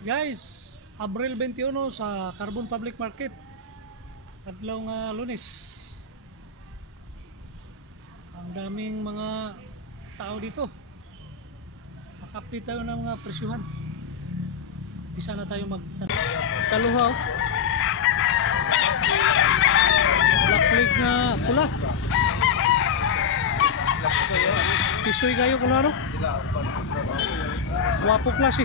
Guys, Abril 21 sa Carbon Public Market. Adlaw nga Lunes. Ang daming mga tao dito. Makapit tayo ng mga presyuhan. Bisa na tayo magtanong. Kaluhaw. Black Lake nga pula. Pisoy kayo kung ano? Wapo klase.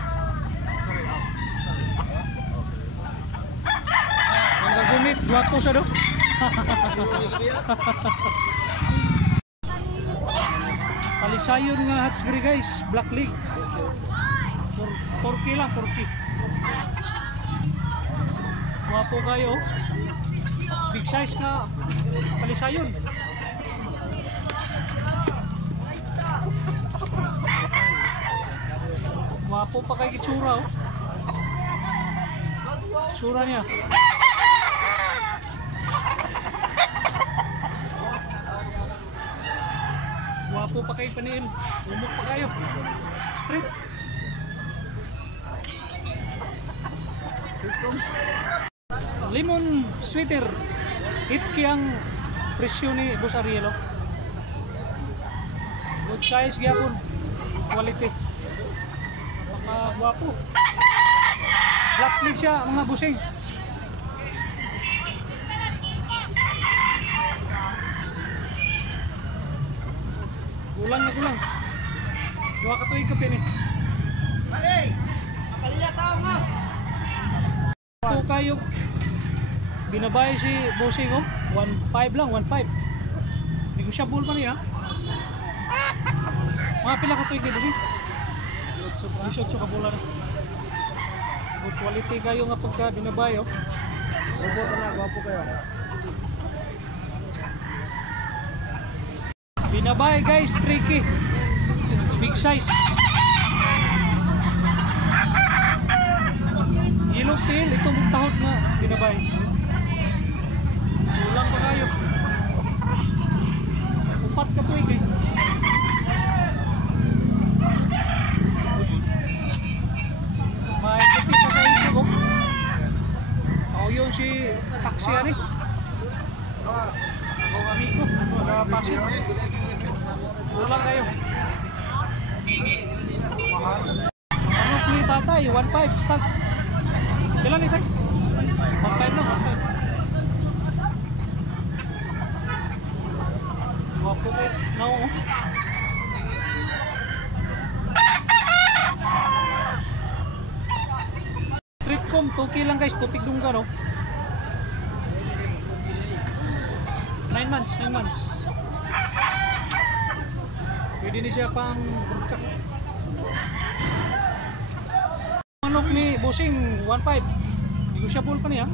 Ang gagunit, wapo siya do. Talisayon nga hatsgri guys, Black Lake. 4K lang, 4K. Wapo kayo. Big size ka talisayon. Wapo pa kay kitsura oh. Tsura niya. Wapo pa kay paniil. Umok pa kayo. Straight. Lemon sweater. Hit kiyang presyo ni Boss Ariel. Good size gyapon. Quality. Wapo. Black Lake siya mga busing. Gulang na gulang. Dua ka tuig ka pini. Pare, kapaliya tao nga. Ito kayo binabay si busing oh. 1.5 lang, 1.5. Negosyable pa niya. Mga pila ka tuig ni busing? 18 ka bola na. Good quality kayo nga pagka binabay oh. Robot na, gwapo kayo. Binabay guys, tricky. Big size. Yellow tail, ito magtahod nga binabay. Kulang pa kayo. Upat ka tuig eh. May puti pa sa inyo ko. Ako yun si taxi yan eh. Ako amigo, nakapasit. Kulang kayo. Ano ni tatay? 1.5 stag. Kailan ni tay? 1.5 lang, 1.5. Wapo eh. No. Streetcom, 2K lang guys, putik dungga no. 9 months, 9 months. Pwede ni siya pang broadcast. Manok ni Busing 1.5. Negosyable pa niya.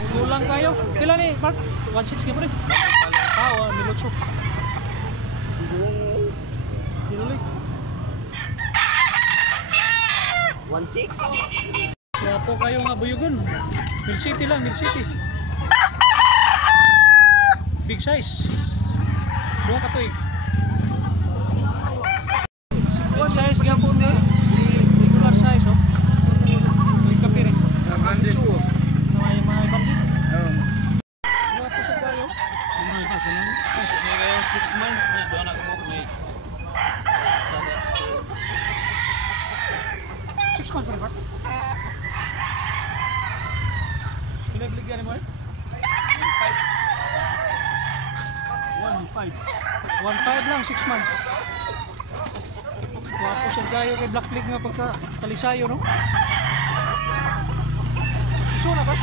Kulang kayo. Kailan ni Mark? 1.6 ka pa rin. Milotso. Sinuloy. 1.6? Kaya po kayo nga buyugon. Mil City lang, Mil City. Big size. Buha ka tuig. Big size nga po. Regular size oh. Tuig ka pire. May mga bandit. Buha po sa kayo. 6 months na doon ako mo may 6 months pa rin ba? Pinagligyan mo eh? 1.5 lang, 6 months. Wapo siya kayo kay Black Lake nga pagka talisayo no? Iso na ba?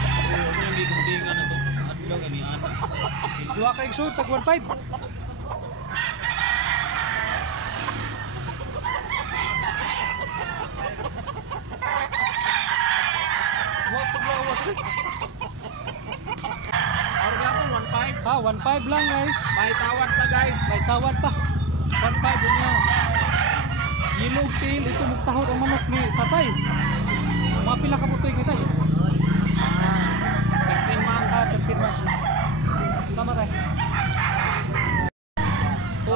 hindi kumbingan na ito sa adlaw ni ana. Dua ka iso, tag 1.5. Buwas pagbawas eh. Araw nga po, 1.5. 1.5 lang guys. May tawad pa guys. May tawad pa. 1.5 yun nga. Yellow tail, ito magtahod ang manok ni tatay. Mga pila ka putoy kita. 13 months. 13 months. Tama tayo.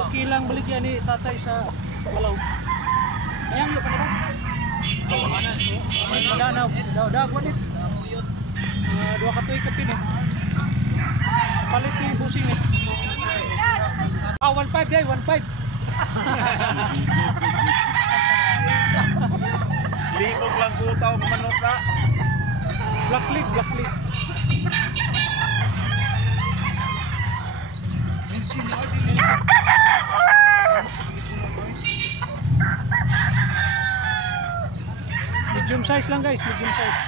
Okay lang baligyan ni tatay sa Wala. Ayang yo kanila. Madanaw. Daw gonit. Dua ka tuig kapin eh. Palit ni busing eh. 1.5 day, 1.5. Libog lang kutaw manok na. Black lid. Medium size lang guys, medium size.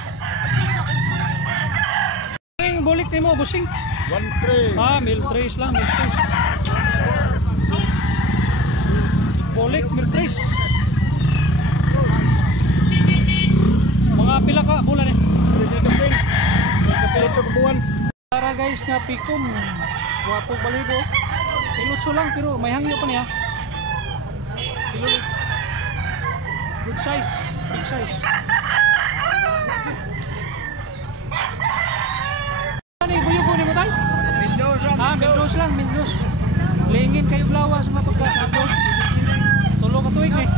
Ang bulik ni mo, busing. 1.3. Mil trace lang, mil trace. Bulik, mil trace. Mga pila ka bulan eh. Para guys nga pikom. Wapo balido. Ilutso lang pero may hangyo pa niya. Ilulit. Good size, big size. Ano yung buyo ko ni mo tayo? Mendoza lang, Mendoza. Lingin kayo blawas nga pagka-ato. Tulog ka tuwing eh.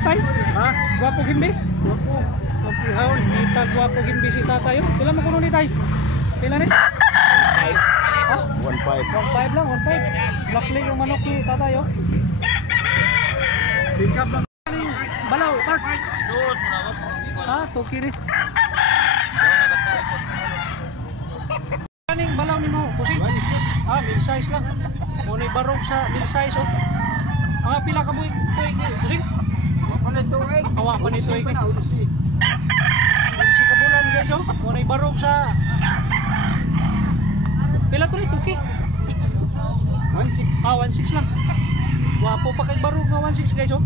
Style? Ha? Guwapo gimbis? Guwapo. Haon, nita guwapo gimbis si tatayo. Pila mo kuno ni tay? Pila ni? 1.5. 1.5 lang, 1.5. Black leg yung manok ni tatayo. Pick up lang. Balaw, part. Dos, muna ba? Toki ni. Kaning balaw ni mo, pusing? Mil size lang. Muna barog sa mil size oh. Mga pila ka buhay, pusing? Awa pa nito eh. Si kabulan guys oh. Muna barog sa pila to rin, Toki? 1.6. 1.6 lang. Wapo pa kay barog nga 1.6 guys oh.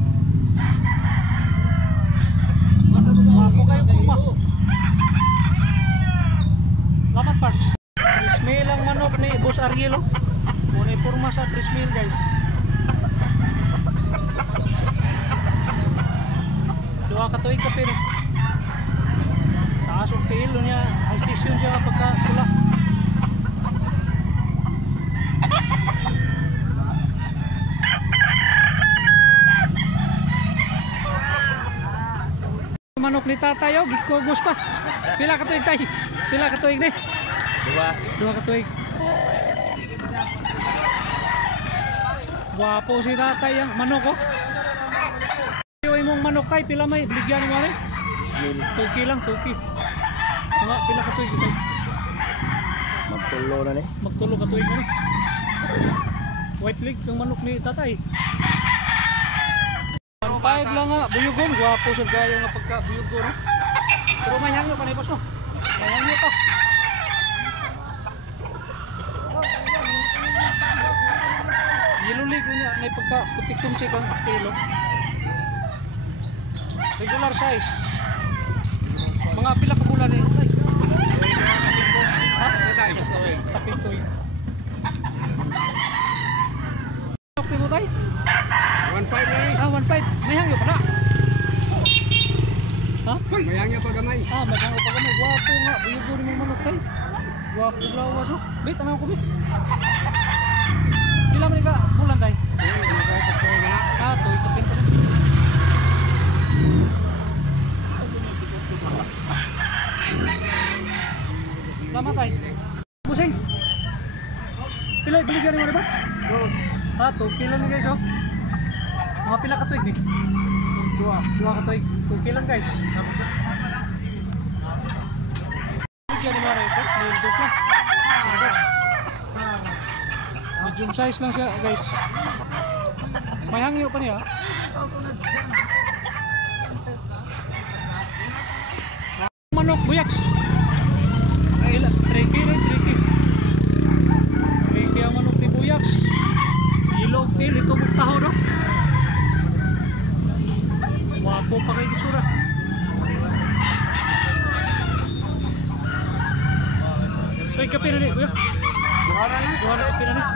Wapo kayo kurma. Lamat part. 3 lang manok ni Boss Ariel oh. Muna purma sa 3 guys. Dua ka tuig ka pero taas og tiil niya. High station siya pagka tula. Manok ni tatayo, gikogos pa. Pila ka tuig tay? Pila ka tuig ni? Dua ka tuig. Wapo si tatay ang manok oh. Yung imong manok tay, pila may bligyan mo rin? Tuki lang, tuki. Mga pila ka tuig tay? Magtulo na ni. Magtulo ka tuig mo ni. White leg ng manok ni tatay. 1.5 lang nga, buyugon. Gwapo sa gaya nga pagka buyugon. Pero may hangyo pa na ipas no? May hangyo pa. Yilulig niya, may pagka putik-puntik ang kilo. Regular size. Mga pila ka bulan eh. Ha? Taping toy. Okay mo tayo? 1.5 na 1.5. May hangyo pa na. Ha? Mayangya pa gamay. May hangyo pa kami. Gwapo nga. Buyugon mo manok tayo. Gwapo lawas oh. Bit, ano ko bit? Pila man ka bulan tayo? Toy kapin pa rin. Lama tayo. Busing. Pila ibaligan mo na ba? Dos. 2 kilo ni guys oh. Mga pila ka tuig ni? Dua ka tuig. 2 kilo guys. Ibaligan mo na ito. Dos na. Medium size lang siya guys. May hangyo pa niya. Manok buyaks. Tricky rin, tricky. Tricky ang manok ni buyaks. Ilog tail, ito magtaho no? Wapo pa kayo itsura. Ito yung kape na rin, kuya. Duha na kape na rin.